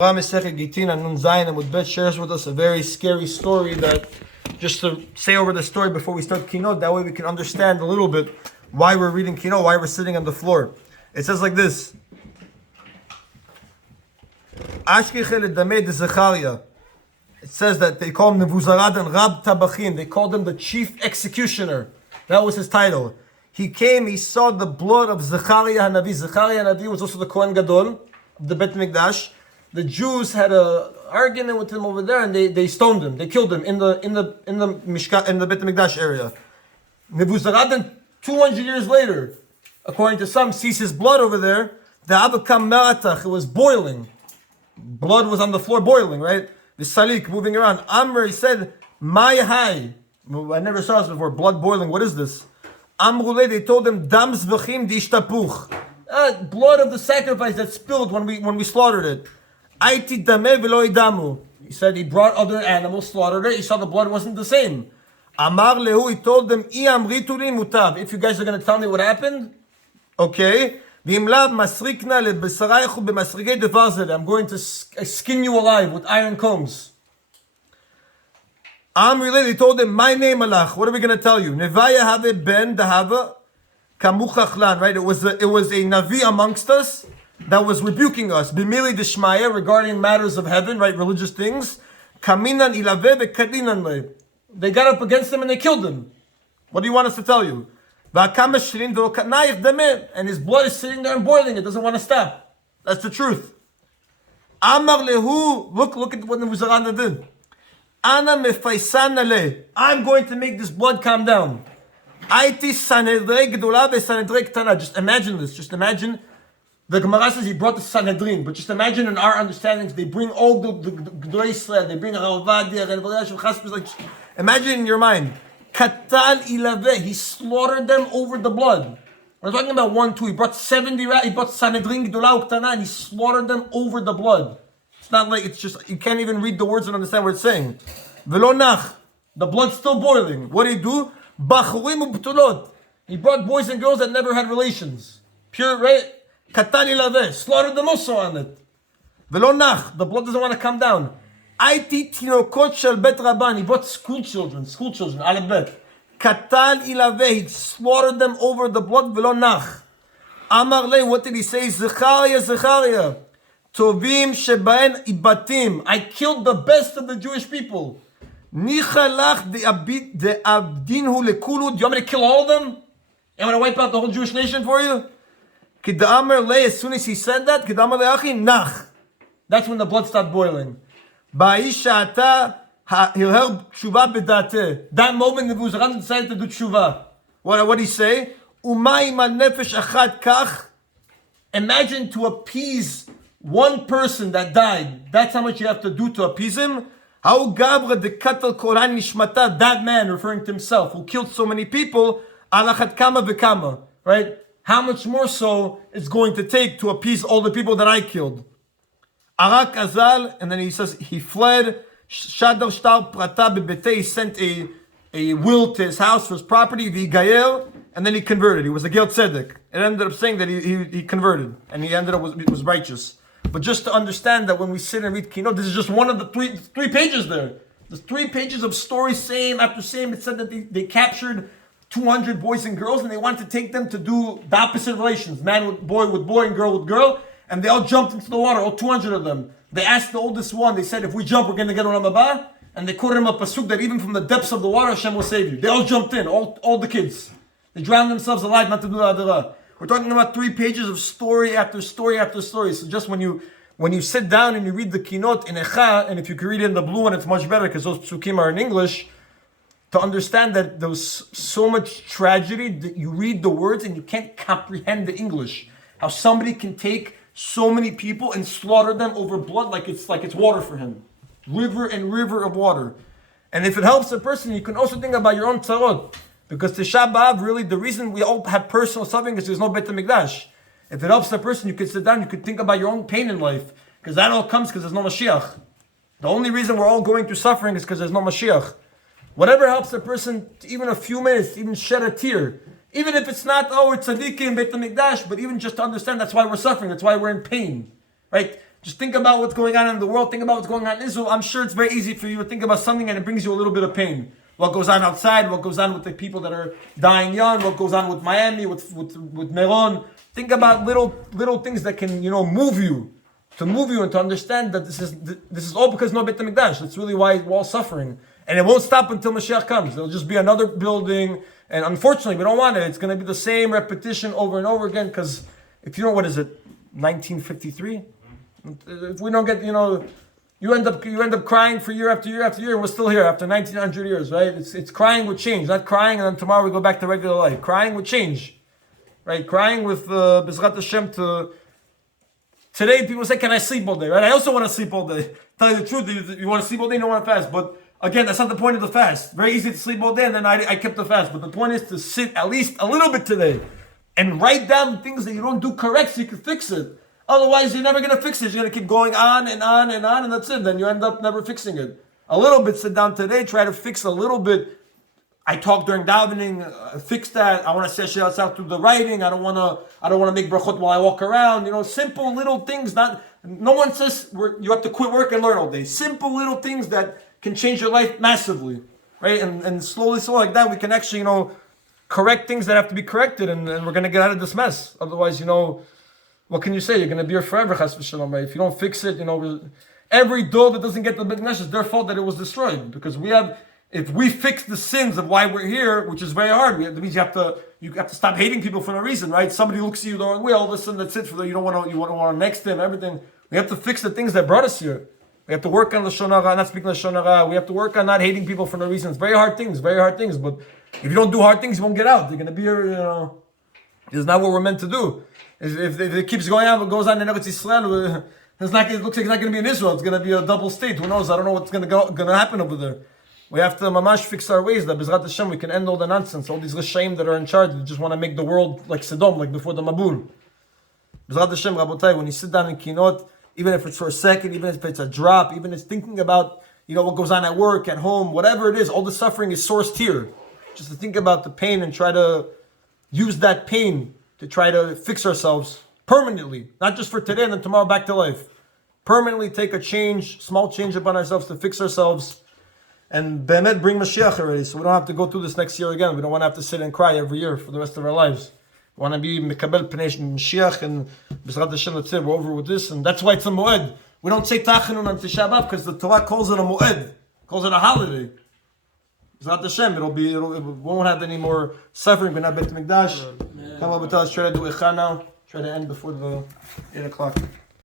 Gitin and Nun Zayin and Mudbet shares with us a very scary story that, just to say over the story before we start Kinot, that way we can understand a little bit why we're reading Kinot, why we're sitting on the floor. It says like this. It says that they call him Nebuzarad and Rab Tabachin. They called him the chief executioner. That was his title. He came, he saw the blood of Zechariah Hanavi. Zechariah Hanavi was also the Kohen Gadol of the Bet Mikdash. The Jews had an argument with him over there, and they stoned him. They killed him in the Mishkan, in the Bet Mikdash area. Nebuzaradan, 200 years later, according to some, sees his blood over there. The Abakam Meratach, it was boiling. Blood was on the floor boiling, right? The Salik moving around. Amr, he said, "My high." I never saw this before. Blood boiling. What is this? Amrule, they told him, "Dam zvachim dishtapuch." Blood of the sacrifice that spilled when we slaughtered it. Aiti dameh v'lo idamu. He said he brought other animals, slaughtered it. He saw the blood wasn't the same. Amar lehu, he told them, "I amritu li mutav." If you guys are going to tell me what happened, okay. I'm going to skin you alive with iron combs. Amr, he told him, "My name alach. What are we going to tell you? Nevaya have ben dahava kamuchachlan." Right? It was a navi amongst us that was rebuking us. Bimili deshmaya, regarding matters of heaven, right? Religious things. Kaminan ilave bekadinan le. They got up against him and they killed him. What do you want us to tell you? And his blood is sitting there and boiling. It doesn't want to stop. That's the truth. Amar lehu, look at what the Nebuzaradan did. Ana mefaisan ale. I'm going to make this blood calm down. Aiti sanedre gdola vesanedre ktana. Just imagine this. Just imagine. The Gemara says he brought the Sanhedrin, but just imagine in our understandings, they bring all the Gdolei Israel, they bring Ravadia, like, imagine in your mind. Katal ilave, he slaughtered them over the blood. We're talking about 1, 2. He brought 70 rats. He brought Sanhedrin Gdola Uktana, and he slaughtered them over the blood. It's not like it's just, you can't even read the words and understand what it's saying. Velo nach, the blood's still boiling. What did he do? Bachurim ubtulot. He brought boys and girls that never had relations. Pure, right? Katal ilave, slaughtered them also on it. Velo nach, the blood doesn't want to come down. Aiti tinokot shel bet rabban. He brought school children, alef bet. Katal ilave, he slaughtered them over the blood. Velo nach. Amar le, what did he say? Zechariah. Tovim shebaen ibatim. I killed the best of the Jewish people. Nichalach de abdinhu lekulu. Do you want me to kill all of them? You want me to wipe out the whole Jewish nation for you? Kidamar le, as soon as he said that, Kidamar le achi nach. That's when the blood stopped boiling. Ba'ishata hilher tshuva bedate. That moment, Nebuzaradan decided to do tshuva. What did he say? Umayim al nefesh achat kach. Imagine to appease one person that died. That's how much you have to do to appease him. How gabra de katal koran nishmata. That man, referring to himself, who killed so many people. Alachat kama v'kama. Right? How much more so it's going to take to appease all the people that I killed. Arak azal, and then he says he fled. Shadar shtar prata bebete. He sent a will to his house for his property. V'gayer, and then he converted. He was a gel tzedek. It ended up saying that he converted, and he ended up was righteous. But just to understand that when we sit and read Kinot, this is just one of the three pages there. There's 3 pages of stories, same after same. It said that they captured 200 boys and girls, and they wanted to take them to do the opposite relations, man with boy and girl with girl, and they all jumped into the water, all 200 of them. They asked the oldest one, they said, if we jump, we're going to get Olam Haba, and they quoted him a pasuk that even from the depths of the water, Hashem will save you. They all jumped in, all the kids. They drowned themselves alive not to do the Adarah. We're talking about 3 pages of story after story after story. So just when you sit down and you read the Kinot in Echa, and if you can read it in the blue one, it's much better because those psukim are in English, to understand that there was so much tragedy that you read the words and you can't comprehend the English. How somebody can take so many people and slaughter them over blood like it's water for him. River and river of water. And if it helps a person, you can also think about your own tzarot. Because Tisha BeAv, really, the reason we all have personal suffering is there's no Bet HaMikdash. If it helps a person, you could sit down, you could think about your own pain in life. Because that all comes because there's no Mashiach. The only reason we're all going through suffering is because there's no Mashiach. Whatever helps a person, even a few minutes, even shed a tear. Even if it's not, we're tzaddikim, Beit HaMikdash, but even just to understand that's why we're suffering, that's why we're in pain. Right? Just think about what's going on in the world. Think about what's going on in Israel. I'm sure it's very easy for you to think about something and it brings you a little bit of pain. What goes on outside, what goes on with the people that are dying young, what goes on with Miami, with Meron. Think about little things that can, move you and to understand that this is all because no Beit HaMikdash. That's really why we're all suffering. And it won't stop until Mashiach comes. There'll just be another building. And unfortunately, we don't want it. It's going to be the same repetition over and over again. Because if you know, what is it, 1953? If we don't get, you end up crying for year after year after year, and we're still here after 1900 years, right? It's crying with change, not crying and then tomorrow we go back to regular life. Crying with change, right? Crying with B'ezrat Hashem to... Today people say, can I sleep all day, right? I also want to sleep all day. Tell you the truth, you want to sleep all day, you don't want to fast. But again, that's not the point of the fast. Very easy to sleep all day and then I kept the fast. But the point is to sit at least a little bit today and write down things that you don't do correct so you can fix it. Otherwise, you're never going to fix it. You're going to keep going on and on and on, and that's it. Then you end up never fixing it. A little bit, sit down today, try to fix a little bit. I talk during davening, fix that. I want to say shayat out through the writing. I don't want to make brachot while I walk around. Simple little things. No one says you have to quit work and learn all day. Simple little things that can change your life massively, right? And slowly like that, we can actually, correct things that have to be corrected, and we're going to get out of this mess. Otherwise, what can you say? You're going to be here forever, chas v'shalom, right? If you don't fix it, every door that doesn't get the Beit HaMikdash, it's their fault that it was destroyed. Because if we fix the sins of why we're here, which is very hard, that means you have to stop hating people for no reason, right? Somebody looks at you the wrong way, all of a sudden that's it for you want to next to him, everything. We have to fix the things that brought us here. We have to work on Lashon Hara, not speaking Lashon Hara. We have to work on not hating people for no reason. It's very hard things. But if you don't do hard things, you won't get out. You're going to be here, It's not what we're meant to do. If it keeps going on, what goes on in Eretz Yisrael, it looks like it's not going to be in Israel. It's going to be a double state. Who knows? I don't know what's going to happen over there. We have to mamash fix our ways that B'ezrat Hashem we can end all the nonsense, all these Rishaim that are in charge. They just want to make the world like Sodom, like before the Mabul. B'ezrat Hashem, Rabotai, when you sit down in Kinot, even if it's for a second, even if it's a drop, even if it's thinking about what goes on at work, at home, whatever it is, all the suffering is sourced here. Just to think about the pain and try to use that pain to try to fix ourselves permanently, not just for today and then tomorrow back to life. Permanently take a change, small change upon ourselves to fix ourselves and Be'emet bring Mashiach already, so we don't have to go through this next year again. We don't want to have to sit and cry every year for the rest of our lives. We want to be Mekabel Pnei Mashiach and B'ezrat Hashem, that's it, we're over with this, and that's why it's a Moed. We don't say Tachanun on Tisha B'Av because the Torah calls it a Moed, calls it a holiday. B'ezrat Hashem, it won't have any more suffering, but not Beit HaMikdash. Come on, let's try to do Echa now. Try to end before the 8 o'clock.